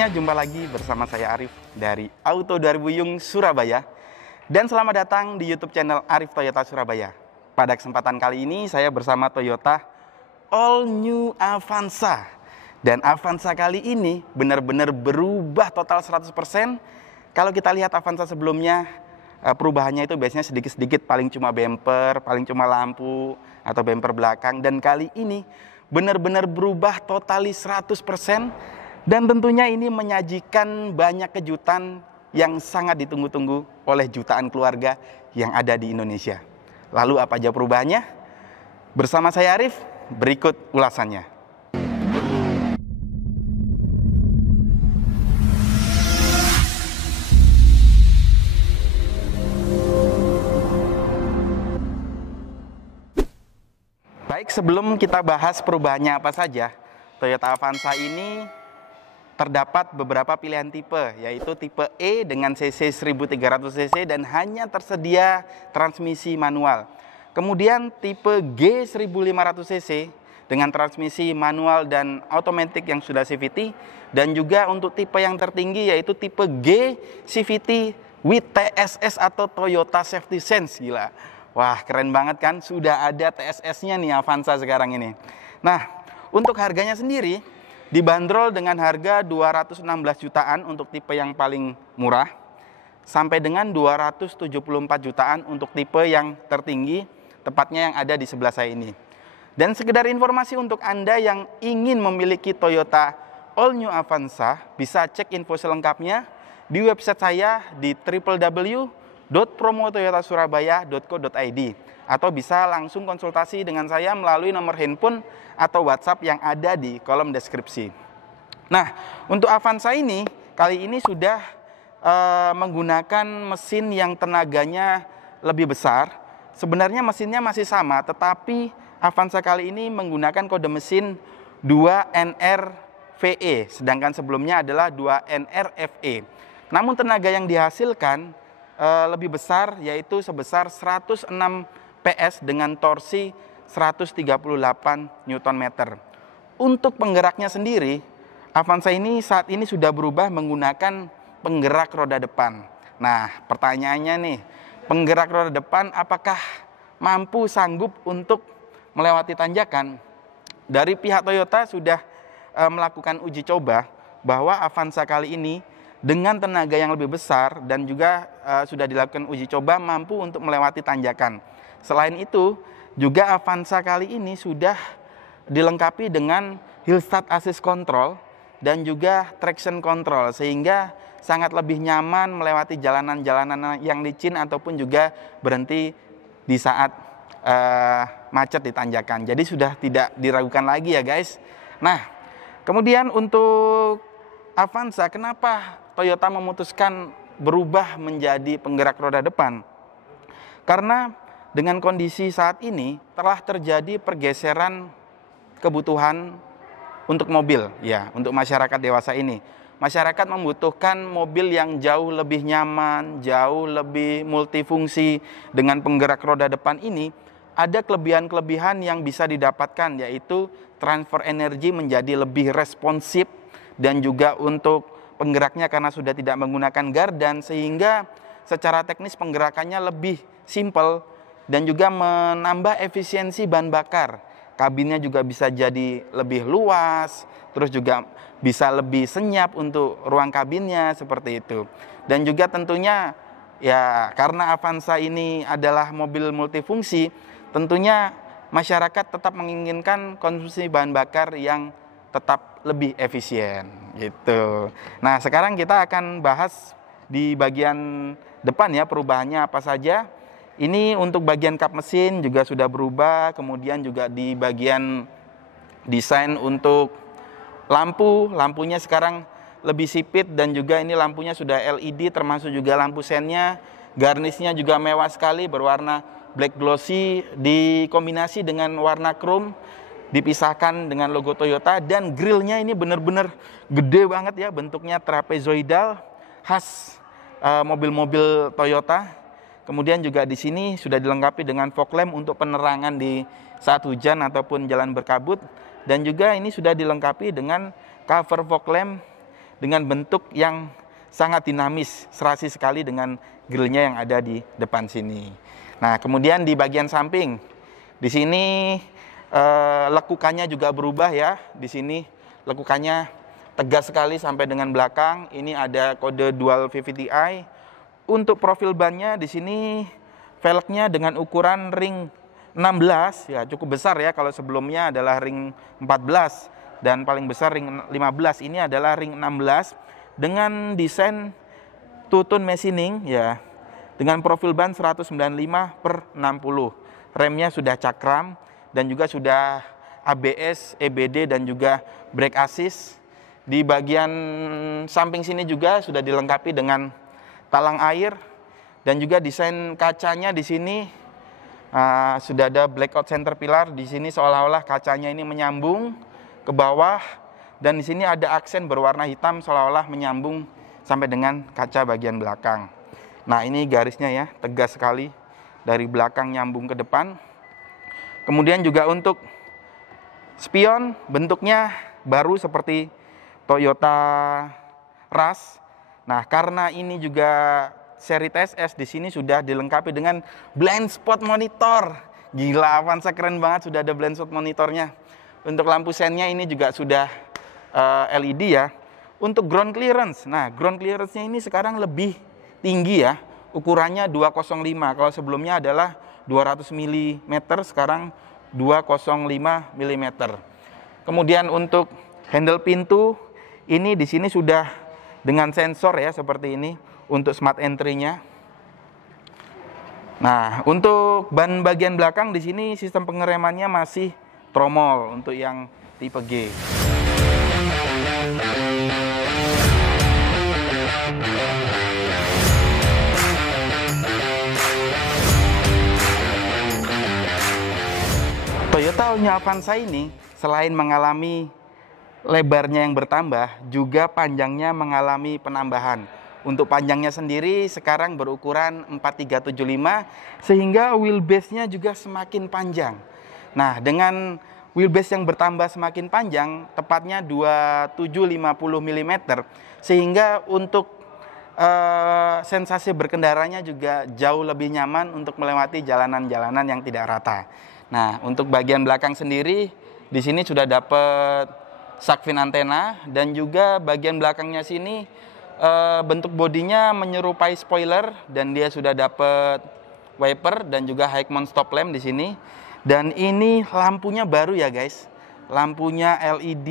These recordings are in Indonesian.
Selanjutnya jumpa lagi bersama saya Arif dari Auto 2000 Yung Surabaya. Dan selamat datang di YouTube channel Arif Toyota Surabaya. Pada kesempatan kali ini saya bersama Toyota All New Avanza. Dan Avanza kali ini benar-benar berubah total 100%. Kalau kita lihat Avanza sebelumnya, perubahannya itu biasanya sedikit-sedikit, paling cuma bumper, paling cuma lampu atau bumper belakang. Dan kali ini benar-benar berubah totalis 100%. Dan tentunya ini menyajikan banyak kejutan yang sangat ditunggu-tunggu oleh jutaan keluarga yang ada di Indonesia. Lalu apa aja perubahannya? Bersama saya Arif, berikut ulasannya. Baik, sebelum kita bahas perubahannya apa saja, Toyota Avanza ini terdapat beberapa pilihan tipe, yaitu tipe E dengan cc 1300 cc dan hanya tersedia transmisi manual. Kemudian tipe G 1500 cc dengan transmisi manual dan automatic yang sudah CVT, dan juga untuk tipe yang tertinggi yaitu tipe G CVT with TSS atau Toyota Safety Sense. Gila. Wah, keren banget kan? Sudah ada TSS-nya nih Avanza sekarang ini. Nah, untuk harganya sendiri dibanderol dengan harga 216 jutaan untuk tipe yang paling murah, sampai dengan 274 jutaan untuk tipe yang tertinggi, tepatnya yang ada di sebelah saya ini. Dan sekedar informasi untuk Anda yang ingin memiliki Toyota All New Avanza, bisa cek info selengkapnya di website saya di www.promotoyotasurabaya.co.id, atau bisa langsung konsultasi dengan saya melalui nomor handphone atau WhatsApp yang ada di kolom deskripsi. Nah, untuk Avanza ini, kali ini sudah menggunakan mesin yang tenaganya lebih besar. Sebenarnya mesinnya masih sama, tetapi Avanza kali ini menggunakan kode mesin 2NRVE, sedangkan sebelumnya adalah 2NRFE. Namun tenaga yang dihasilkan lebih besar, yaitu sebesar 106 PS dengan torsi 138 Nm. Untuk penggeraknya sendiri, Avanza ini saat ini sudah berubah menggunakan penggerak roda depan. Nah, pertanyaannya nih, penggerak roda depan apakah mampu sanggup untuk melewati tanjakan? Dari pihak Toyota sudah melakukan uji coba bahwa Avanza kali ini dengan tenaga yang lebih besar dan juga sudah dilakukan uji coba mampu untuk melewati tanjakan. Selain itu, juga Avanza kali ini sudah dilengkapi dengan Hill Start Assist Control dan juga Traction Control, sehingga sangat lebih nyaman melewati jalanan-jalanan yang licin ataupun juga berhenti di saat macet di tanjakan. Jadi sudah tidak diragukan lagi ya guys. Nah, kemudian untuk Avanza, kenapa Toyota memutuskan berubah menjadi penggerak roda depan? Karena dengan kondisi saat ini telah terjadi pergeseran kebutuhan untuk mobil, ya, untuk masyarakat dewasa ini. Masyarakat membutuhkan mobil yang jauh lebih nyaman, jauh lebih multifungsi. Dengan penggerak roda depan ini ada kelebihan-kelebihan yang bisa didapatkan, yaitu transfer energi menjadi lebih responsif, dan juga untuk penggeraknya karena sudah tidak menggunakan gardan, sehingga secara teknis penggerakannya lebih simpel dan juga menambah efisiensi bahan bakar. Kabinnya juga bisa jadi lebih luas, terus juga bisa lebih senyap untuk ruang kabinnya, seperti itu. Dan juga tentunya ya, karena Avanza ini adalah mobil multifungsi, tentunya masyarakat tetap menginginkan konsumsi bahan bakar yang tetap lebih efisien gitu. Nah, sekarang kita akan bahas di bagian depan ya, perubahannya apa saja. Ini untuk bagian kap mesin juga sudah berubah, kemudian juga di bagian desain untuk lampunya sekarang lebih sipit, dan juga ini lampunya sudah LED termasuk juga lampu sennya. Garnisnya juga mewah sekali, berwarna black glossy dikombinasi dengan warna chrome, dipisahkan dengan logo Toyota, dan grillnya ini benar-benar gede banget ya, bentuknya trapezoidal khas mobil-mobil Toyota. Kemudian juga di sini sudah dilengkapi dengan fog lamp untuk penerangan di saat hujan ataupun jalan berkabut, dan juga ini sudah dilengkapi dengan cover fog lamp dengan bentuk yang sangat dinamis, serasi sekali dengan grillnya yang ada di depan sini. Nah, kemudian di bagian samping, di sini lekukannya juga berubah ya. Di sini lekukannya tegas sekali sampai dengan belakang. Ini ada kode dual VVTi. Untuk profil bannya di sini velgnya dengan ukuran ring 16 ya, cukup besar ya. Kalau sebelumnya adalah ring 14 dan paling besar ring 15, ini adalah ring 16 dengan desain two-tone machining ya, dengan profil ban 195/60. Remnya sudah cakram dan juga sudah ABS, EBD dan juga brake assist. Di bagian samping sini juga sudah dilengkapi dengan talang air dan juga desain kacanya di sini sudah ada blackout center pillar. Di sini seolah-olah kacanya ini menyambung ke bawah dan di sini ada aksen berwarna hitam seolah-olah menyambung sampai dengan kaca bagian belakang. Nah, ini garisnya ya, tegas sekali dari belakang nyambung ke depan. Kemudian juga untuk spion bentuknya baru seperti Toyota Rush. Nah, karena ini juga seri TSS, di sini sudah dilengkapi dengan blind spot monitor. Gila, Avanza keren banget, sudah ada blind spot monitornya. Untuk lampu sennya ini juga sudah LED ya. Untuk ground clearance, nah ground clearance-nya ini sekarang lebih tinggi ya. Ukurannya 205, kalau sebelumnya adalah 200 mm, sekarang 205 mm. Kemudian untuk handle pintu, ini di sini sudah dengan sensor ya, seperti ini. Untuk smart entry-nya. Nah, untuk ban bagian belakang di sini sistem pengeremannya masih tromol untuk yang tipe G. Toyota All New Avanza ini selain mengalami lebarnya yang bertambah, juga panjangnya mengalami penambahan. Untuk panjangnya sendiri sekarang berukuran 4375 sehingga wheelbase-nya juga semakin panjang. Nah, dengan wheelbase yang bertambah semakin panjang, tepatnya 2750 mm, sehingga untuk sensasi berkendaranya juga jauh lebih nyaman untuk melewati jalanan-jalanan yang tidak rata. Nah, untuk bagian belakang sendiri di sini sudah dapat shark fin antena dan juga bagian belakangnya sini bentuk bodinya menyerupai spoiler dan dia sudah dapat wiper dan juga high mount stop lamp di sini. Dan ini lampunya baru ya guys. Lampunya LED,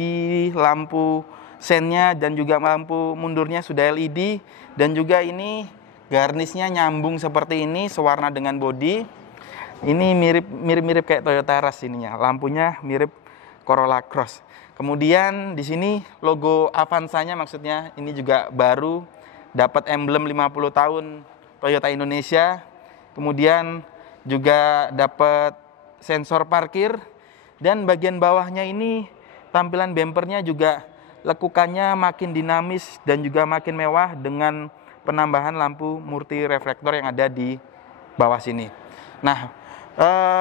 lampu sennya dan juga lampu mundurnya sudah LED dan juga ini garnisnya nyambung seperti ini sewarna dengan bodi. Ini mirip kayak Toyota Rush ininya. Lampunya mirip Corolla Cross. Kemudian di sini logo Avanza-nya maksudnya ini juga baru, dapat emblem 50 tahun Toyota Indonesia. Kemudian juga dapat sensor parkir dan bagian bawahnya ini tampilan bempernya juga lekukannya makin dinamis dan juga makin mewah dengan penambahan lampu multi reflektor yang ada di bawah sini. Nah,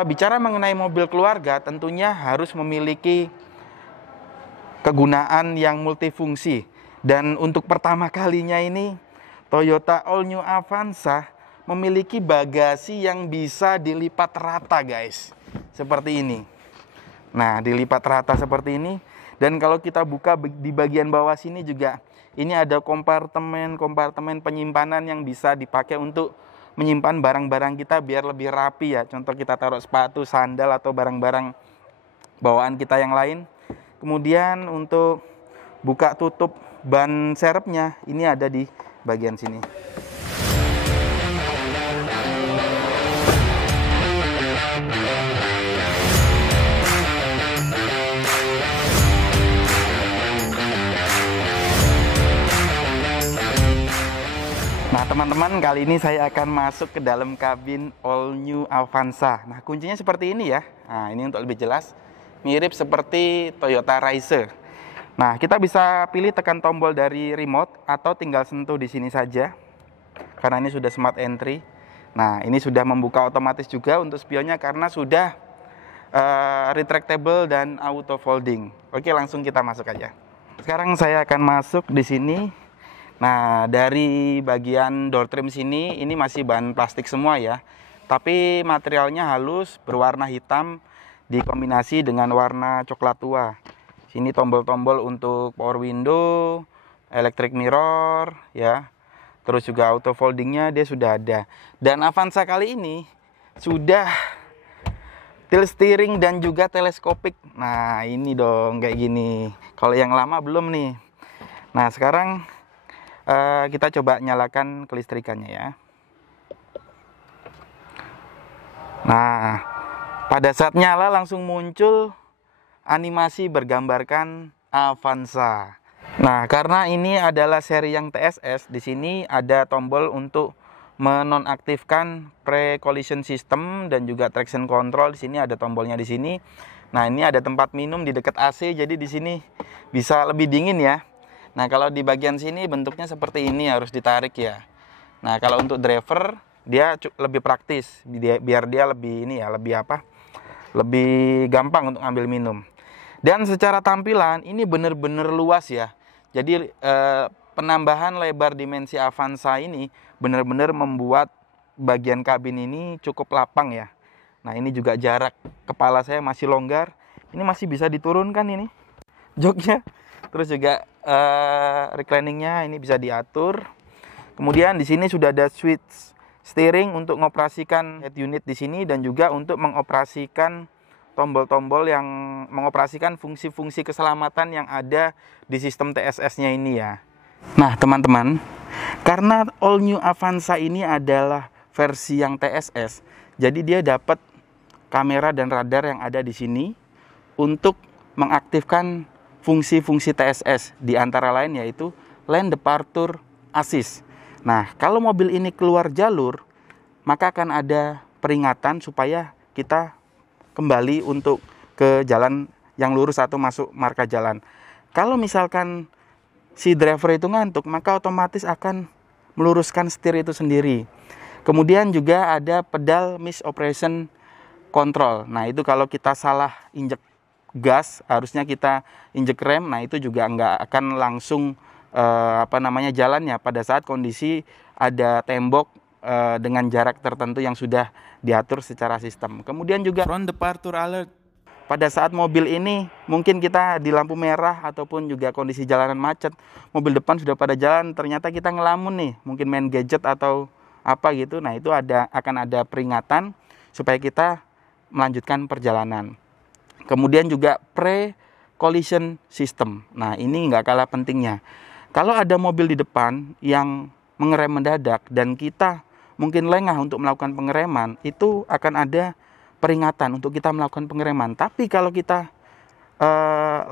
bicara mengenai mobil keluarga tentunya harus memiliki kegunaan yang multifungsi. Dan untuk pertama kalinya ini Toyota All New Avanza memiliki bagasi yang bisa dilipat rata guys. Seperti ini. Nah, dilipat rata seperti ini. Dan kalau kita buka di bagian bawah sini juga, ini ada kompartemen penyimpanan yang bisa dipakai untuk menyimpan barang-barang kita biar lebih rapi ya. Contoh kita taruh sepatu, sandal atau barang-barang bawaan kita yang lain. Kemudian untuk buka tutup ban serepnya ini ada di bagian sini. Nah teman-teman, kali ini saya akan masuk ke dalam kabin All New Avanza. Nah kuncinya seperti ini ya. Nah ini untuk lebih jelas, mirip seperti Toyota Racer. Nah kita bisa pilih tekan tombol dari remote atau tinggal sentuh di sini saja. Karena ini sudah smart entry. Nah ini sudah membuka otomatis juga untuk spionnya karena sudah retractable dan auto folding. Oke, langsung kita masuk aja. Sekarang saya akan masuk di sini. Nah, dari bagian door trim sini, ini masih bahan plastik semua ya. Tapi materialnya halus, berwarna hitam, dikombinasi dengan warna coklat tua. Sini tombol-tombol untuk power window, electric mirror, ya. Terus juga auto foldingnya dia sudah ada. Dan Avanza kali ini sudah tilt steering dan juga teleskopik. Nah, ini dong kayak gini. Kalau yang lama belum nih. Nah, sekarang kita coba nyalakan kelistrikannya ya. Nah, pada saat nyala langsung muncul animasi bergambarkan Avanza. Nah, karena ini adalah seri yang TSS, di sini ada tombol untuk menonaktifkan pre-collision system dan juga traction control. Di sini ada tombolnya di sini. Nah, ini ada tempat minum di dekat AC, jadi di sini bisa lebih dingin ya. Nah, kalau di bagian sini bentuknya seperti ini, harus ditarik ya. Nah, kalau untuk driver dia lebih praktis, biar dia lebih ini ya, lebih gampang untuk ambil minum. Dan secara tampilan ini benar-benar luas ya. Jadi penambahan lebar dimensi Avanza ini benar-benar membuat bagian kabin ini cukup lapang ya. Nah, ini juga jarak kepala saya masih longgar. Ini masih bisa diturunkan ini joknya. Terus juga recliningnya ini bisa diatur. Kemudian di sini sudah ada switch steering untuk mengoperasikan head unit di sini dan juga untuk mengoperasikan tombol-tombol yang mengoperasikan fungsi-fungsi keselamatan yang ada di sistem TSS-nya ini ya. Nah, teman-teman, karena all new Avanza ini adalah versi yang TSS, jadi dia dapat kamera dan radar yang ada di sini untuk mengaktifkan fungsi-fungsi TSS, di antara lain yaitu lane departure assist. Nah, kalau mobil ini keluar jalur, maka akan ada peringatan supaya kita kembali untuk ke jalan yang lurus atau masuk marka jalan. Kalau misalkan si driver itu ngantuk, maka otomatis akan meluruskan setir itu sendiri. Kemudian juga ada pedal misoperation control. Nah, itu kalau kita salah injek gas, harusnya kita injek rem. Nah, itu juga nggak akan langsung jalannya pada saat kondisi ada tembok dengan jarak tertentu yang sudah diatur secara sistem. Kemudian juga front departure alert. Pada saat mobil ini mungkin kita di lampu merah ataupun juga kondisi jalanan macet, mobil depan sudah pada jalan, ternyata kita ngelamun nih, mungkin main gadget atau apa gitu. Nah, itu akan ada peringatan supaya kita melanjutkan perjalanan. Kemudian juga pre-collision system. Nah, ini nggak kalah pentingnya. Kalau ada mobil di depan yang mengerem mendadak dan kita mungkin lengah untuk melakukan pengereman, itu akan ada peringatan untuk kita melakukan pengereman. Tapi kalau kita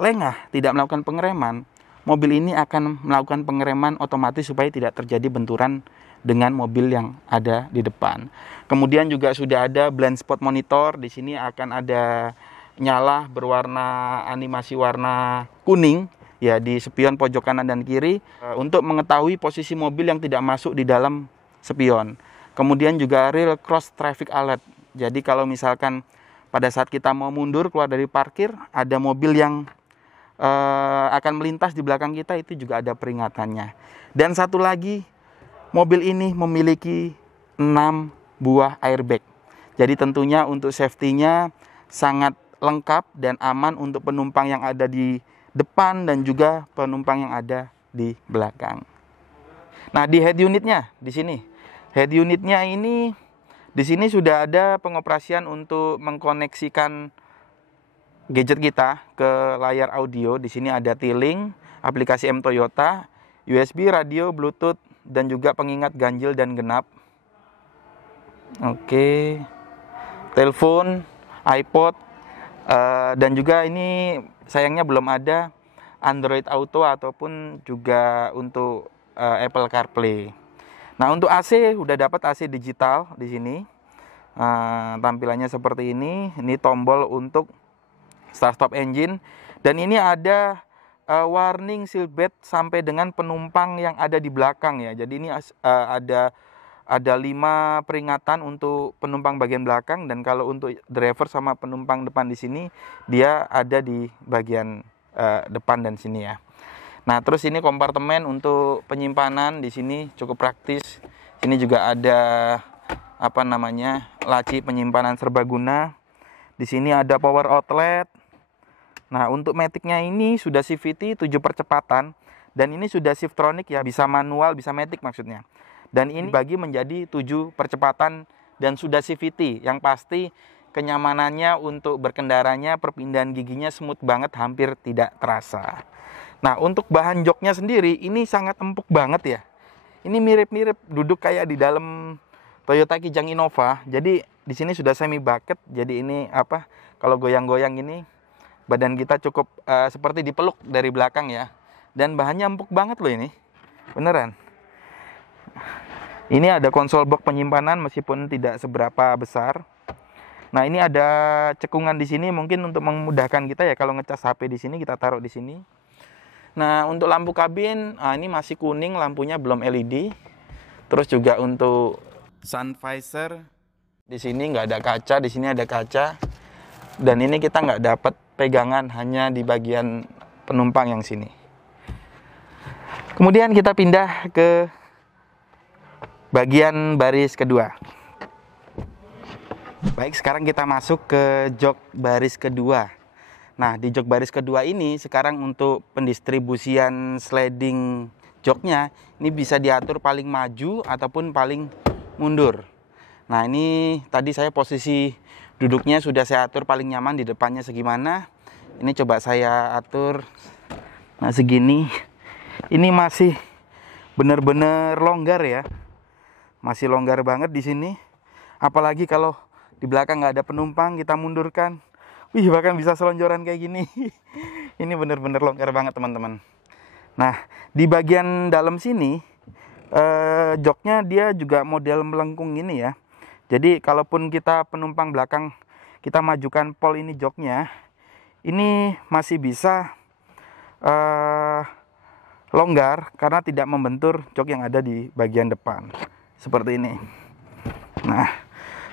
lengah tidak melakukan pengereman, mobil ini akan melakukan pengereman otomatis supaya tidak terjadi benturan dengan mobil yang ada di depan. Kemudian juga sudah ada blind spot monitor. Di sini akan ada nyala berwarna animasi warna kuning ya di spion pojok kanan dan kiri untuk mengetahui posisi mobil yang tidak masuk di dalam spion. Kemudian juga rear cross traffic alert. Jadi kalau misalkan pada saat kita mau mundur keluar dari parkir, ada mobil yang akan melintas di belakang kita, itu juga ada peringatannya. Dan satu lagi, mobil ini memiliki 6 buah airbag. Jadi tentunya untuk safety-nya sangat lengkap dan aman untuk penumpang yang ada di depan dan juga penumpang yang ada di belakang. Nah, di head unitnya di sini. Head unitnya ini di sini sudah ada pengoperasian untuk mengkoneksikan gadget kita ke layar audio. Di sini ada T-Link, aplikasi M Toyota, USB, radio, Bluetooth, dan juga pengingat ganjil dan genap. Oke. Telepon, iPod, dan juga ini sayangnya belum ada Android Auto ataupun juga untuk Apple CarPlay. Nah, untuk AC udah dapat AC digital di sini. Tampilannya seperti ini. Ini tombol untuk start stop engine dan ini ada warning seatbelt sampai dengan penumpang yang ada di belakang ya. Jadi ini ada 5 peringatan untuk penumpang bagian belakang, dan kalau untuk driver sama penumpang depan di sini dia ada di bagian depan dan sini ya. Nah, terus ini kompartemen untuk penyimpanan di sini cukup praktis. Ini juga ada laci penyimpanan serbaguna. Di sini ada power outlet. Nah, untuk matic-nya ini sudah CVT 7 percepatan dan ini sudah Shiftronic ya, bisa manual, bisa matic maksudnya. Dan ini dibagi menjadi 7 percepatan dan sudah CVT. Yang pasti kenyamanannya untuk berkendaranya, perpindahan giginya smooth banget, hampir tidak terasa. Nah, untuk bahan joknya sendiri ini sangat empuk banget ya. Ini mirip-mirip duduk kayak di dalam Toyota Kijang Innova. Jadi di sini sudah semi bucket. Jadi ini kalau goyang-goyang ini badan kita cukup seperti dipeluk dari belakang ya. Dan bahannya empuk banget loh ini. Beneran. Ini ada konsol box penyimpanan meskipun tidak seberapa besar. Nah, ini ada cekungan di sini mungkin untuk memudahkan kita ya kalau ngecas HP di sini kita taruh di sini. Nah, untuk lampu kabin ini masih kuning, lampunya belum LED. Terus juga untuk sun visor di sini nggak ada kaca, di sini ada kaca. Dan ini kita nggak dapat pegangan, hanya di bagian penumpang yang sini. Kemudian kita pindah ke bagian baris kedua. Baik, sekarang kita masuk ke jok baris kedua. Nah, di jok baris kedua ini sekarang untuk pendistribusian sliding joknya ini bisa diatur paling maju ataupun paling mundur. Nah, ini tadi saya posisi duduknya sudah saya atur paling nyaman, di depannya segimana. Ini coba saya atur. Nah, segini. Ini masih benar-benar longgar ya. Masih longgar banget di sini. Apalagi kalau di belakang nggak ada penumpang, kita mundurkan. Wih, bahkan bisa selonjoran kayak gini. Ini benar-benar longgar banget teman-teman. Nah, di bagian dalam sini joknya dia juga model melengkung ini ya. Jadi kalaupun kita penumpang belakang kita majukan pol ini joknya, ini masih bisa longgar karena tidak membentur jok yang ada di bagian depan. Seperti ini. Nah,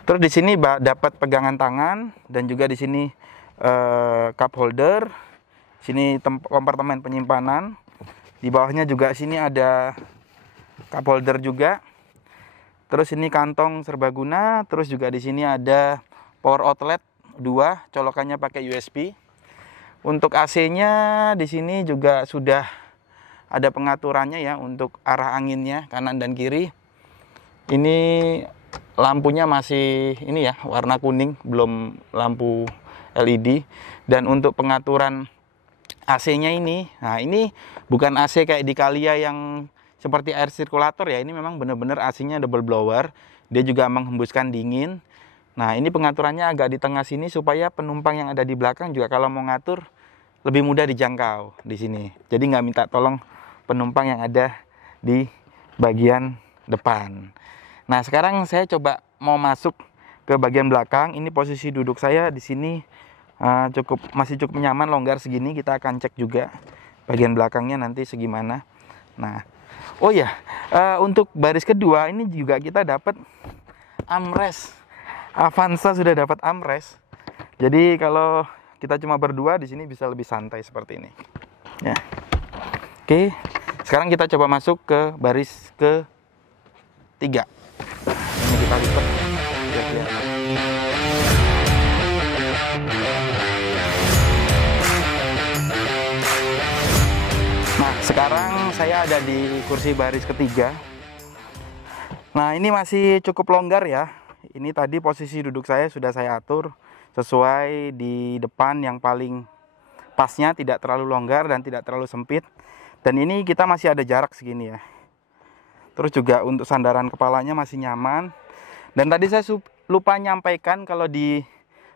terus di sini dapat pegangan tangan dan juga di sini cup holder. Sini kompartemen penyimpanan. Di bawahnya juga sini ada cup holder juga. Terus ini kantong serbaguna. Terus juga di sini ada power outlet 2, colokannya pakai USB. Untuk AC-nya di sini juga sudah ada pengaturannya ya untuk arah anginnya kanan dan kiri. Ini lampunya masih ini ya, warna kuning, belum lampu LED. Dan untuk pengaturan AC-nya ini, nah ini bukan AC kayak di Calya yang seperti air sirkulator ya. Ini memang benar-benar AC-nya double blower. Dia juga menghembuskan dingin. Nah, ini pengaturannya agak di tengah sini supaya penumpang yang ada di belakang juga kalau mau ngatur lebih mudah dijangkau di sini. Jadi nggak minta tolong penumpang yang ada di bagian depan. Nah, sekarang saya coba mau masuk ke bagian belakang. Ini posisi duduk saya di sini masih cukup nyaman, longgar segini. Kita akan cek juga bagian belakangnya nanti segimana. Nah, oh ya, untuk baris kedua ini juga kita dapat armrest. Avanza sudah dapat armrest. Jadi kalau kita cuma berdua di sini bisa lebih santai seperti ini. Ya. Oke, sekarang kita coba masuk ke baris ketiga. Ini kita lipat. Nah, sekarang saya ada di kursi baris ketiga. Nah, ini masih cukup longgar ya. Ini tadi posisi duduk saya sudah saya atur sesuai di depan yang paling pasnya, tidak terlalu longgar dan tidak terlalu sempit. Dan ini kita masih ada jarak segini ya. Terus juga untuk sandaran kepalanya masih nyaman. Dan tadi saya lupa nyampaikan kalau di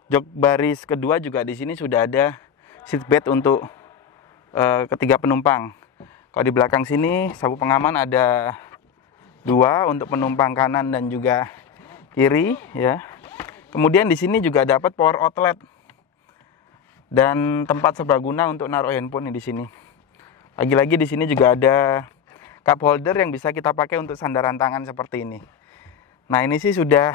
jok baris kedua juga di sini sudah ada seat belt untuk ketiga penumpang. Kalau di belakang sini sabuk pengaman ada 2 untuk penumpang kanan dan juga kiri ya. Kemudian di sini juga dapat power outlet dan tempat serbaguna untuk naruh handphone di sini. Lagi-lagi di sini juga ada cup holder yang bisa kita pakai untuk sandaran tangan seperti ini. Nah, ini sih sudah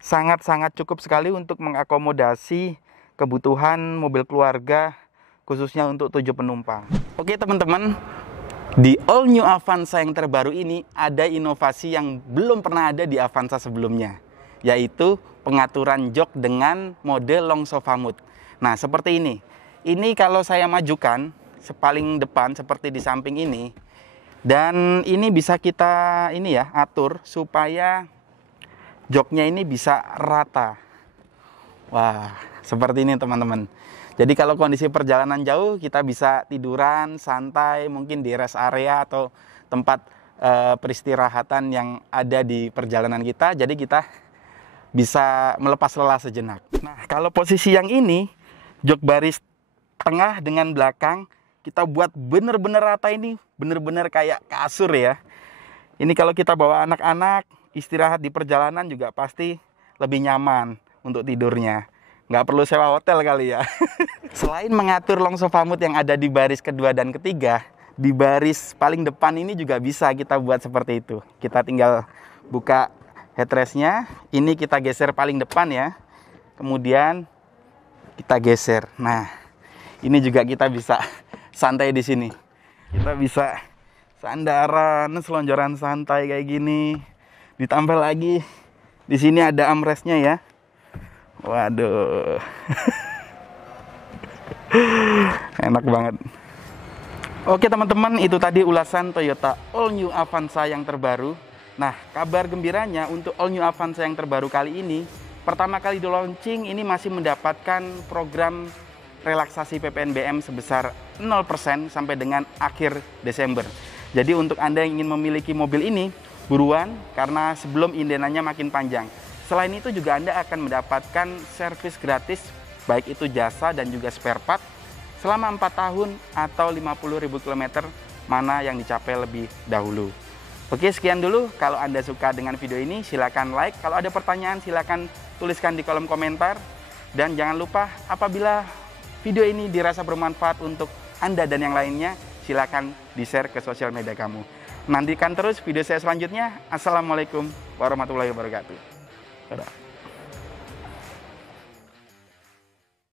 sangat-sangat cukup sekali untuk mengakomodasi kebutuhan mobil keluarga khususnya untuk 7 penumpang. Oke teman-teman, di all new Avanza yang terbaru ini ada inovasi yang belum pernah ada di Avanza sebelumnya, yaitu pengaturan jok dengan mode long sofa mode. Nah, seperti ini. Ini kalau saya majukan paling depan seperti di samping ini, dan ini bisa kita atur supaya joknya ini bisa rata. Wah, seperti ini teman-teman. Jadi kalau kondisi perjalanan jauh, kita bisa tiduran santai mungkin di rest area atau tempat peristirahatan yang ada di perjalanan kita. Jadi kita bisa melepas lelah sejenak. Nah, kalau posisi yang ini, jok baris tengah dengan belakang, kita buat bener-bener rata ini, bener-bener kayak kasur ya. Ini kalau kita bawa anak-anak, istirahat di perjalanan juga pasti lebih nyaman untuk tidurnya. Nggak perlu sewa hotel kali ya. Selain mengatur long sofa mode yang ada di baris kedua dan ketiga, di baris paling depan ini juga bisa kita buat seperti itu. Kita tinggal buka headrestnya, ini kita geser paling depan ya. Kemudian kita geser. Nah, ini juga kita bisa santai di sini. Kita bisa sandaran, selonjoran santai kayak gini. Ditambah lagi di sini ada armrestnya ya. Waduh. Enak banget. Oke teman-teman, itu tadi ulasan Toyota All New Avanza yang terbaru. Nah, kabar gembiranya untuk All New Avanza yang terbaru kali ini, pertama kali di launching ini masih mendapatkan program relaksasi PPNBM sebesar 0% sampai dengan akhir Desember. Jadi untuk Anda yang ingin memiliki mobil ini, buruan karena sebelum indenannya makin panjang. Selain itu juga Anda akan mendapatkan servis gratis, baik itu jasa dan juga spare part, selama 4 tahun atau 50.000 km, mana yang dicapai lebih dahulu. Oke, sekian dulu. Kalau Anda suka dengan video ini, silakan like. Kalau ada pertanyaan, silakan tuliskan di kolom komentar. Dan jangan lupa, apabila video ini dirasa bermanfaat untuk Anda dan yang lainnya, silakan di-share ke sosial media kamu. Nantikan terus video saya selanjutnya. Assalamualaikum warahmatullahi wabarakatuh. Dadah.